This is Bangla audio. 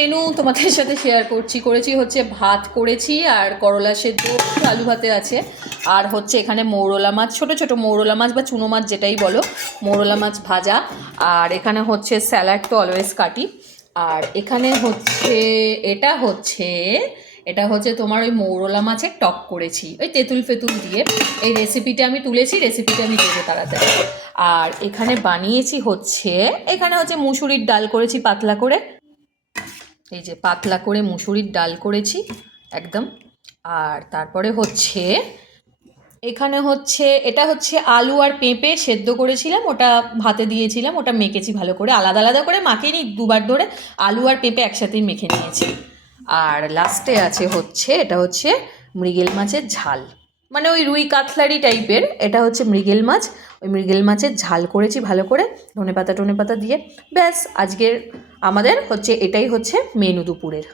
মেনু তোমাদের সাথে শেয়ার করেছি হচ্ছে ভাত করেছি আর করলা সেদ্ধ, আলু ভাতে আছে, আর হচ্ছে এখানে মৌরলা মাছ, ছোট ছোট মৌরলা মাছ বা চুনো মাছ যেটাই বলো, মৌরলা মাছ ভাজা, আর এখানে হচ্ছে স্যালাড তো অলওয়েজ কাটি, আর এখানে হচ্ছে এটা হচ্ছে তোমার ওই মৌরলা মাছের টক করেছি ওই তেঁতুল ফেতুল দিয়ে। এই রেসিপিটা আমি তুলেছি, রেসিপিটা আমি দেবো তাড়াতাড়ি। আর এখানে বানিয়েছি এখানে হচ্ছে মুসুরির ডাল করেছি পাতলা করে, এই যে পাতলা করে মুসুরির ডাল করেছি একদম। আর তারপরে এখানে এটা হচ্ছে আলু আর পেঁপে সেদ্ধ করেছিলাম, ওটা ভাতে দিয়েছিলাম, ওটা মেখেছি ভালো করে, আলাদা আলাদা করে মাখিনি, দুবার ধরে আলু আর পেঁপে একসাথেই মেখে নিয়েছি। আর লাস্টে এটা হচ্ছে মৃগেল মাছের ঝাল, মানে ওই রুই কাতলারি টাইপের, এটা হচ্ছে মৃগেল মাছ, ওই মৃগেল মাছের ঝাল করেছি ভালো করে ধনেপাতা দিয়ে। ব্যাস, আজকের আমাদের এটাই হচ্ছে মেনু দুপুরের।